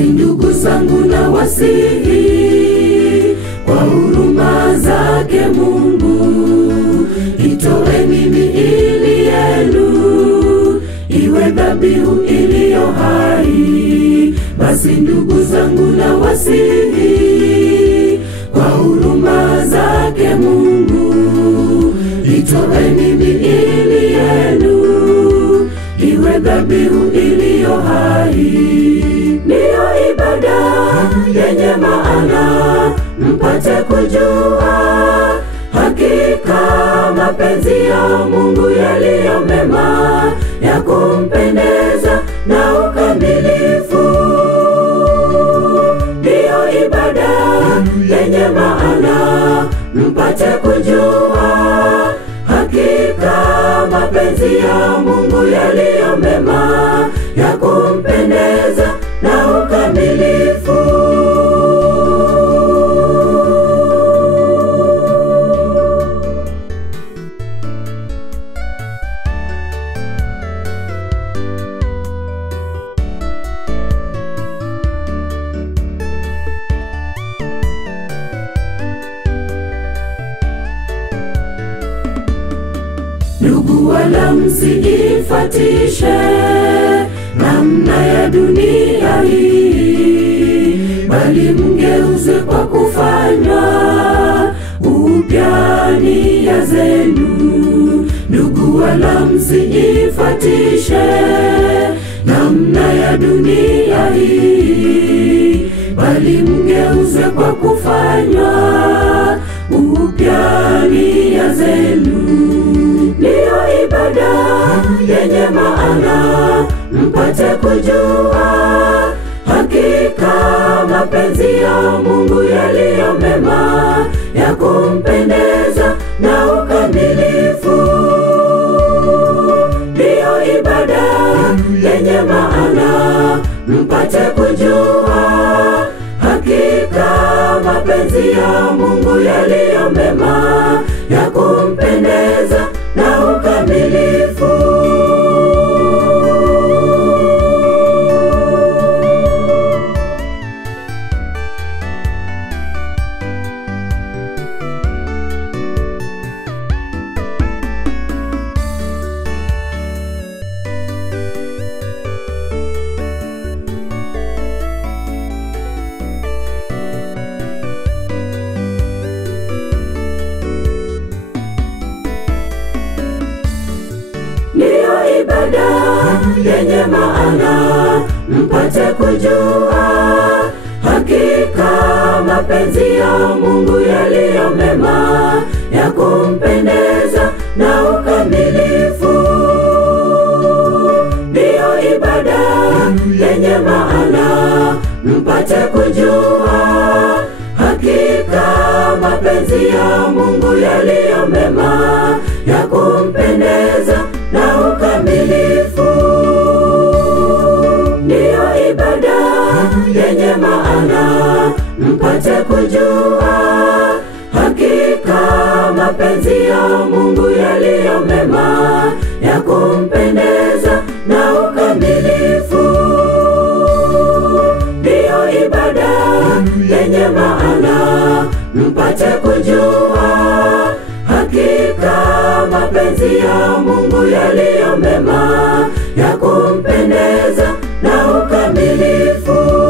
Basi ndugu zangu na wasihi, kwa huruma zake Mungu, itoeni miili yenu iwe dhabihu iliyo hai. Basi ndugu zangu na wasihi, kwa huruma zake Mungu, itoeni miili yenu iwe dhabihu iliyo hai. Ndiyo ibada yenye maana, mpate kujua hakika mapenzi ya Mungu yaliyo mema, ya kumpendeza na ukamilifu. Ndiyo ibada yenye maana, mpate kujua hakika mapenzi ya Mungu yaliyo mema, ya kumpendeza na ukamilifu. Ndugu, wala msiifatishe namna ya dunia hii, bali mgeuze kwa kufanywa upya nia zenu. Ndugu, wala msiifatishe namna ya dunia hii, bali mgeuze kwa kufanywa upya nia zenu. Ndiyo ibada yenye maana, mpate kujua hakika mapenzi ya Mungu yaliyo mema, ya kumpendeza na ukamilifu. Ndiyo ibada yenye maana, mpate kujua hakika mapenzi ya Mungu yaliyo mema, ya kumpendeza na ukamilifu. Ibada yenye maana, mpate kujua hakika mapenzi ya Mungu yaliyo mema, ya kumpendeza na ukamilifu. Ndiyo ibada yenye maana, mpate kujua hakika mapenzi ya Mungu yaliyo mema, ya kumpendeza na ukamilifu. Ndiyo ibada yenye maana, mpate kujua hakika mapenzi ya Mungu yaliyo mema, ya kumpendeza na ukamilifu. Ndiyo ibada yenye maana, mpate kujua hakika mapenzi ya Mungu yaliyo mema, ya kumpendeza na ukamilifu.